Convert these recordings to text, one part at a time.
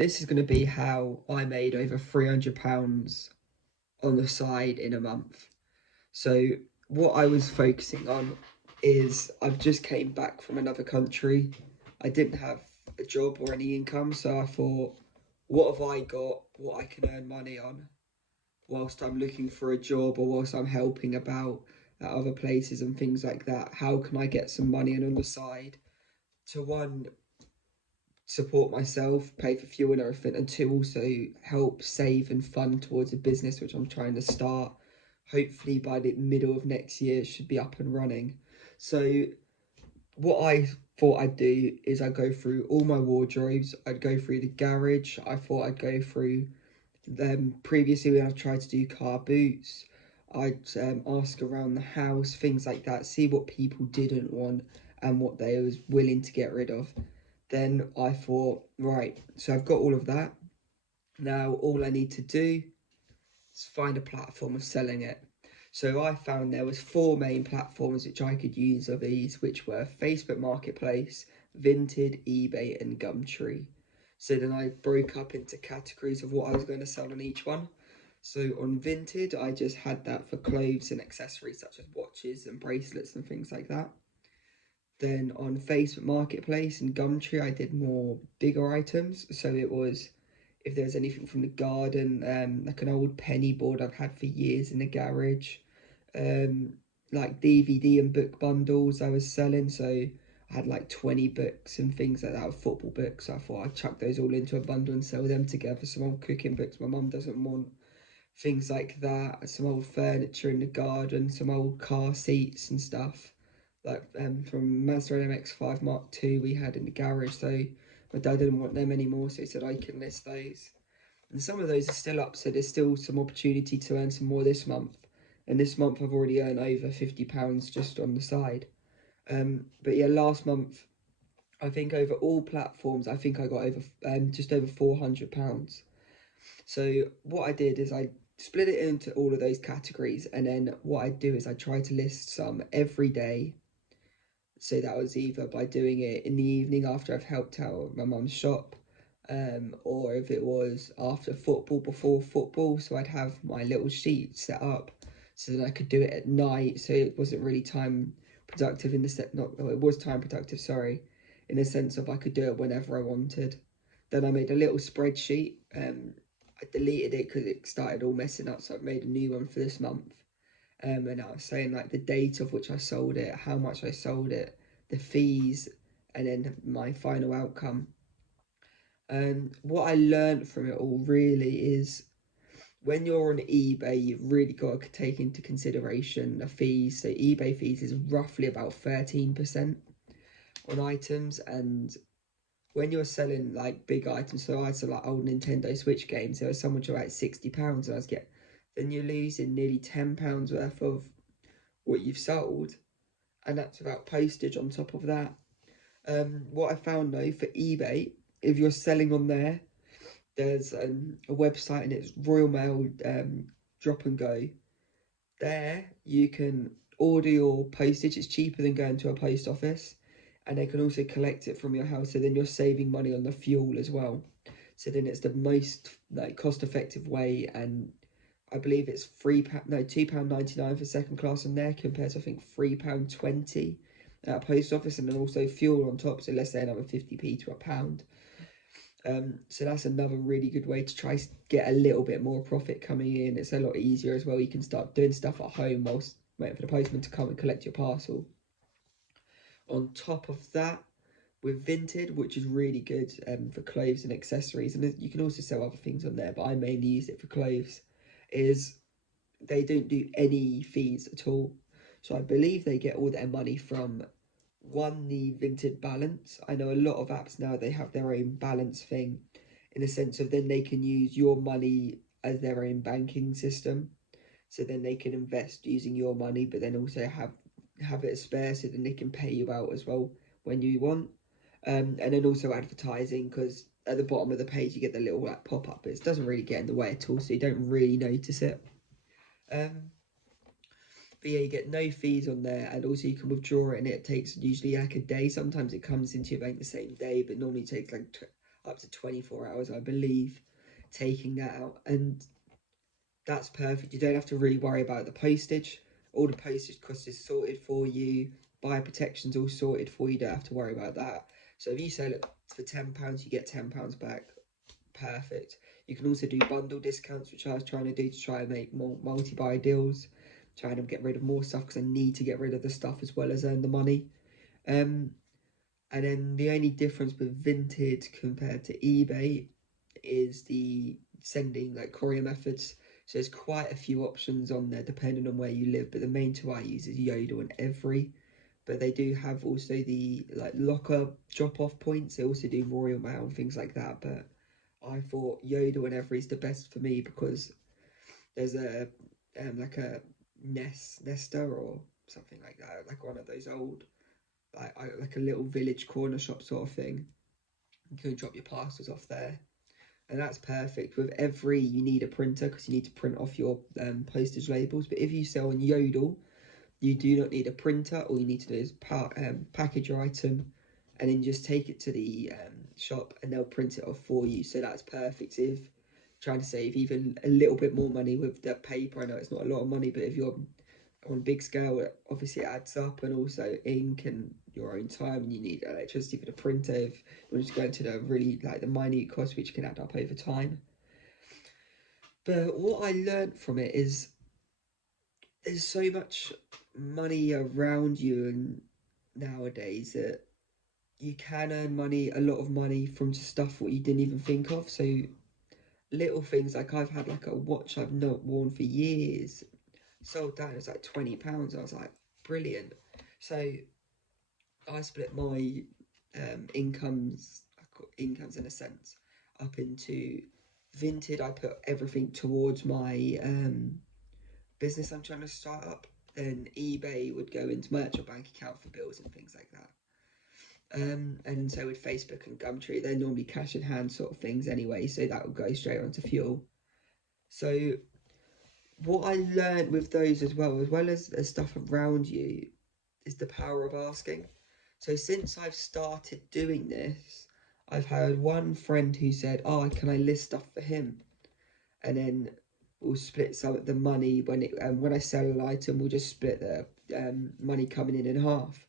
This is going to be how I made over £300 on the side in a month. So what I was focusing on is I've just came back from another country. I didn't have a job or any income, so I thought, what have I got, what I can earn money on whilst I'm looking for a job or whilst I'm helping about at other places and things like that? How can I get some money in on the side to, one, support myself, pay for fuel and everything, and two, also help save and fund towards a business which I'm trying to start. Hopefully by the middle of next year it should be up and running. So what I thought I'd do is I'd go through all my wardrobes, I'd go through the garage, I thought I'd go through them previously when I've tried to do car boots. I'd ask around the house, things like that, see what people didn't want and what they was willing to get rid of. Then I thought, right, so I've got all of that. Now all I need to do is find a platform of selling it. So I found there was 4 main platforms which I could use of these, which were Facebook Marketplace, Vinted, eBay and Gumtree. So then I broke up into categories of what I was going to sell on each one. So on Vinted, I just had that for clothes and accessories such as watches and bracelets and things like that. Then on Facebook Marketplace and Gumtree, I did more bigger items. So it was if there's anything from the garden, like an old penny board I've had for years in the garage, um, like DVD and book bundles I was selling. So I had like 20 books and things like that, football books. So I thought I'd chuck those all into a bundle and sell them together. Some old cooking books my mum doesn't want, things like that. Some old furniture in the garden, some old car seats and stuff like from Mazda MX-5 Mark II we had in the garage. So my dad didn't want them anymore, so he said I can list those. And some of those are still up, so there's still some opportunity to earn some more this month. And this month I've already earned over £50 just on the side. But yeah, last month I think over all platforms I think I got over just over £400. So what I did is I split it into all of those categories, and then what I do is I try to list some every day. So that was either by doing it in the evening after I've helped out at my mum's shop, or if it was after football, before football. So I'd have my little sheet set up so that I could do it at night. So it wasn't really time productive in the set. Not well, it was time productive. Sorry, in the sense of I could do it whenever I wanted. Then I made a little spreadsheet. I deleted it because it started all messing up. So I've made a new one for this month. And I was saying like the date of which I sold it, how much I sold it, the fees, and then my final outcome. What I learned from it all really is when you're on eBay, you've really got to take into consideration the fees. So eBay fees is roughly about 13% on items, and when you're selling like big items, so I sell like old Nintendo Switch games, there was someone to like £60, and I was then you're losing nearly £10 worth of what you've sold, and that's without postage on top of that. What I found though for eBay, if you're selling on there, there's a website and it's Royal Mail Drop and Go. There you can order your postage. It's cheaper than going to a post office, and they can also collect it from your house. So then you're saving money on the fuel as well. So then it's the most like cost-effective way, and I believe it's £2.99 for second class on there compared to I think £3.20 at a post office, and then also fuel on top. So let's say another 50p to a pound. So that's another really good way to try get a little bit more profit coming in. It's a lot easier as well. You can start doing stuff at home whilst waiting for the postman to come and collect your parcel. On top of that, with Vinted, which is really good for clothes and accessories, and you can also sell other things on there, but I mainly use it for clothes, is they don't do any fees at all. So I believe they get all their money from, one, the Vinted balance. I know a lot of apps now, they have their own balance thing in the sense of then they can use your money as their own banking system. So then they can invest using your money, but then also have it spare so then they can pay you out as well when you want. And then also advertising, because at the bottom of the page you get the little like pop-up, but it doesn't really get in the way at all, so you don't really notice it. But yeah, you get no fees on there, and also you can withdraw it, and it takes usually like a day. Sometimes it comes into your bank the same day, but normally it takes like up to 24 hours, I believe, taking that out. And that's perfect. You don't have to really worry about the postage. All the postage cost is sorted for you. Buyer protection's all sorted for you. You don't have to worry about that. So if you sell it for £10, you get £10 back. Perfect. You can also do bundle discounts, which I was trying to do to try and make more multi-buy deals, trying to get rid of more stuff because I need to get rid of the stuff as well as earn the money. And then the only difference with Vinted compared to eBay is the sending, like, courier methods. So there's quite a few options on there depending on where you live, but the main two I use is Yodel and Every. But they do have also the like locker drop-off points. They also do Royal Mail and things like that. But I thought Yodel and Every is the best for me because there's a like a Nesta or something like that, like one of those old like a little village corner shop sort of thing. You can drop your parcels off there, and that's perfect. With Every, you need a printer because you need to print off your postage labels. But if you sell on Yodel, you do not need a printer. All you need to do is package your item and then just take it to the shop and they'll print it off for you. So that's perfect if trying to save even a little bit more money with the paper. I know it's not a lot of money, but if you're on a big scale, it obviously adds up, and also ink and your own time, and you need electricity for the printer if you're just going to the really like the minute cost, which can add up over time. But what I learned from it is there's so much money around you, and nowadays that you can earn money, a lot of money from stuff what you didn't even think of. So little things like I've had like a watch I've not worn for years, sold that, it was like £20. I was like, brilliant. So I split my incomes in a sense up into Vinted. I put everything towards my business I'm trying to start up. Then eBay would go into my actual bank account for bills and things like that. And so with Facebook and Gumtree, they're normally cash in hand sort of things anyway, so that will go straight onto fuel. So what I learned with those as well as stuff around you, is the power of asking. So since I've started doing this, I've had one friend who said, "Oh, can I list stuff for him?" And then we'll split some of the money when I sell an item. We'll just split the money coming in half.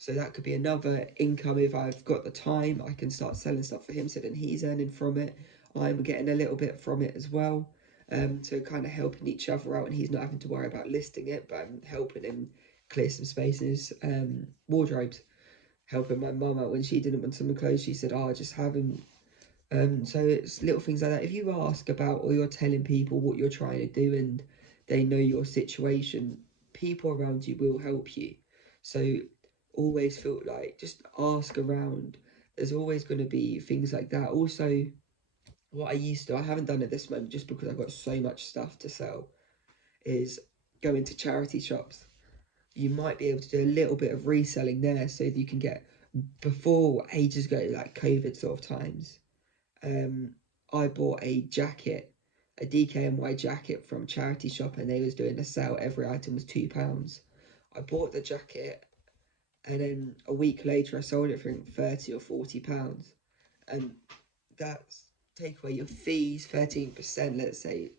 So that could be another income. If I've got the time, I can start selling stuff for him. So then he's earning from it. I'm getting a little bit from it as well. So kind of helping each other out, and he's not having to worry about listing it, but I'm helping him clear some space in his wardrobes. Helping my mum out when she didn't want some clothes. She said, "Oh, just have him." So it's little things like that. If you ask about, or you're telling people what you're trying to do and they know your situation, people around you will help you. So always feel like just ask around. There's always going to be things like that. Also, what I haven't done at this moment just because I've got so much stuff to sell, is go into charity shops. You might be able to do a little bit of reselling there so that you can get, before ages ago, like COVID sort of times, I bought a jacket, a DKNY jacket from a charity shop, and they was doing a sale. Every item was £2. I bought the jacket, and then a week later I sold it for £30 or £40. And that's, take away your fees, 13%, let's say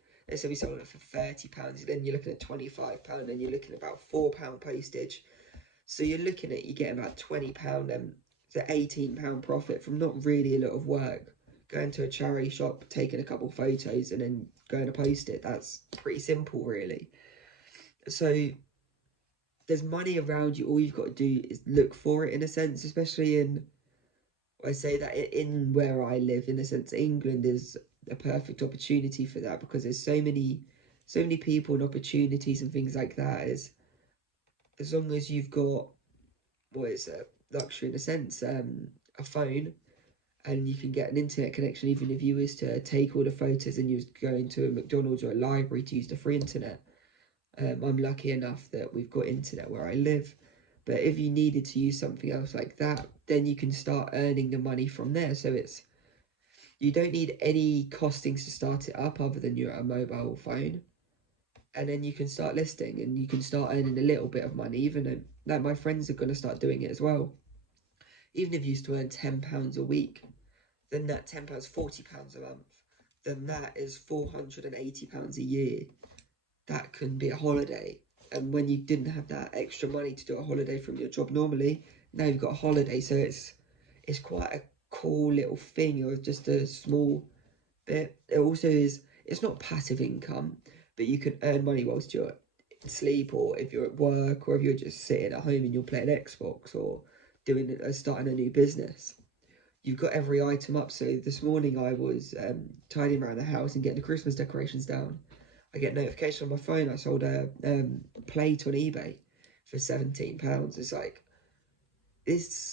we sold it for £30, then you're looking at £25, and you're looking at about £4 postage. So you're looking at, you get about £20 and the £18 profit from not really a lot of work. Going to a charity shop, taking a couple photos, and then going to post it. That's pretty simple, really. So there's money around you. All you've got to do is look for it, in a sense, especially in, I say that in where I live, in a sense, England is a perfect opportunity for that, because there's so many people and opportunities and things like that. As long as you've got, what is a luxury in a sense, a phone, and you can get an internet connection. Even if you was to take all the photos and you was going to a McDonald's or a library to use the free internet, I'm lucky enough that we've got internet where I live. But if you needed to use something else like that, then you can start earning the money from there. So you don't need any costings to start it up other than your mobile phone. And then you can start listing, and you can start earning a little bit of money. Even though, like, my friends are going to start doing it as well. Even if you used to earn £10 a week, then that £10, £40 a month, then that is £480 a year. That can be a holiday. And when you didn't have that extra money to do a holiday from your job normally, now you've got a holiday. So it's quite a cool little thing, or just a small bit. It also is, it's not passive income, but you can earn money whilst you're asleep, or if you're at work, or if you're just sitting at home and you're playing Xbox, or starting a new business. You've got every item up. So this morning I was tidying around the house and getting the Christmas decorations down. I get a notification on my phone. I sold a plate on eBay for £17. It's like,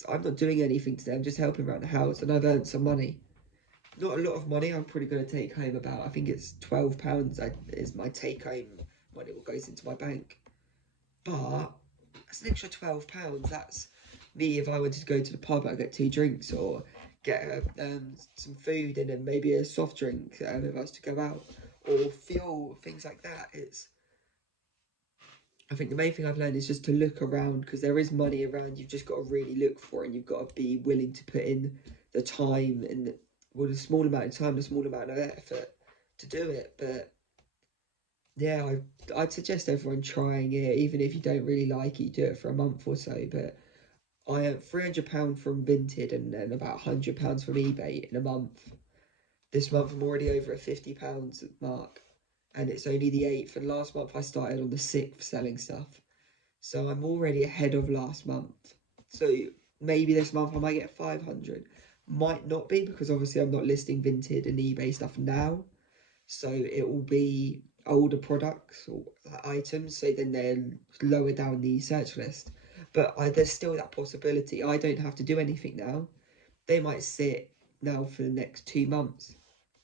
I'm not doing anything today. I'm just helping around the house, and I've earned some money. Not a lot of money. I'm probably going to take home about, I think it's £12 is my take home money, what goes into my bank. But that's an extra £12. That's me if I wanted to go to the pub. I get 2 drinks, or get some food and then maybe a soft drink if I was to go out, or fuel, things like that. I think the main thing I've learned is just to look around, because there is money around. You've just got to really look for it, and you've got to be willing to put in the time and the small amount of time, the small amount of effort to do it. But yeah, I'd suggest everyone trying it, even if you don't really like it. You do it for a month or so. But I earned £300 from Vinted, and then about £100 from eBay in a month. This month I'm already over a £50 mark, and it's only the 8th. And last month I started on the 6th selling stuff, so I'm already ahead of last month. So maybe this month I might get 500. Might not be, because obviously I'm not listing Vinted and eBay stuff now, so it will be older products or items, so then they're lower down the search list. But there's still that possibility. I don't have to do anything now. They might sit now for the next 2 months,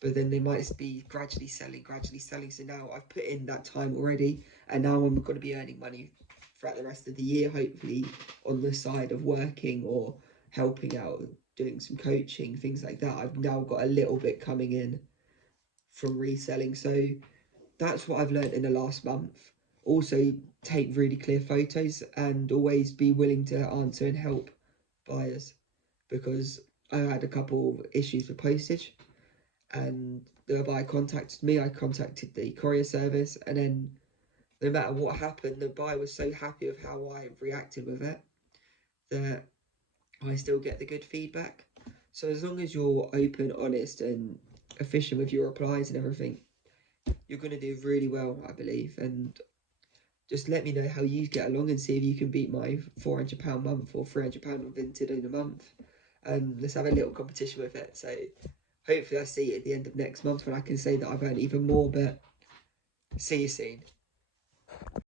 but then they might be gradually selling. So now I've put in that time already, and now I'm going to be earning money throughout the rest of the year, hopefully on the side of working or helping out, doing some coaching, things like that. I've now got a little bit coming in from reselling. So that's what I've learned in the last month. Also, take really clear photos, and always be willing to answer and help buyers, because I had a couple of issues with postage, and the buyer contacted me. I contacted the courier service, and then no matter what happened, the buyer was so happy with how I reacted with it that I still get the good feedback. So as long as you're open, honest, and efficient with your replies and everything, you're going to do really well, I believe. And just let me know how you get along, and see if you can beat my £400 month or £300 on Vinted in a month. And let's have a little competition with it. So hopefully I see it at the end of next month when I can say that I've earned even more. But see you soon.